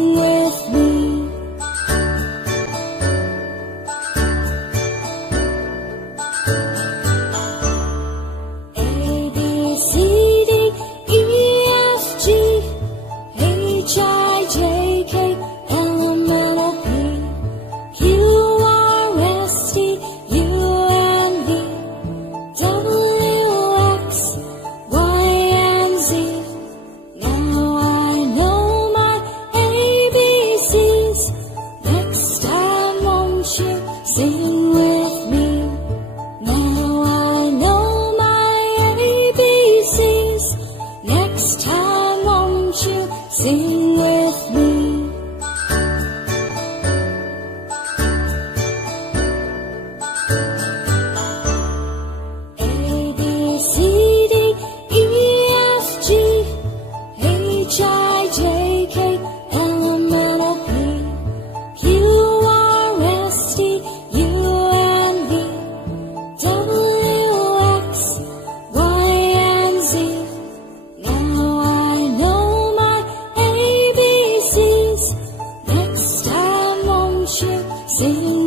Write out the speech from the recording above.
Sing with me. A, B, C, D, E, F, G, H, I, J, K, L, M, N, O, P, Q, R, S, T, U, and V, W, X, Y, and Z. Now I know my ABCs. Next time won't you sing with me? Now I know my ABCs. Next time won't you sing with me? A, B, C, D, E, F, G, H, I, J, K, L, M, N, O, P, Q, R, S, T, U, and V, W, X, Y, and Z. Now I know my ABCs. Next time won't you sing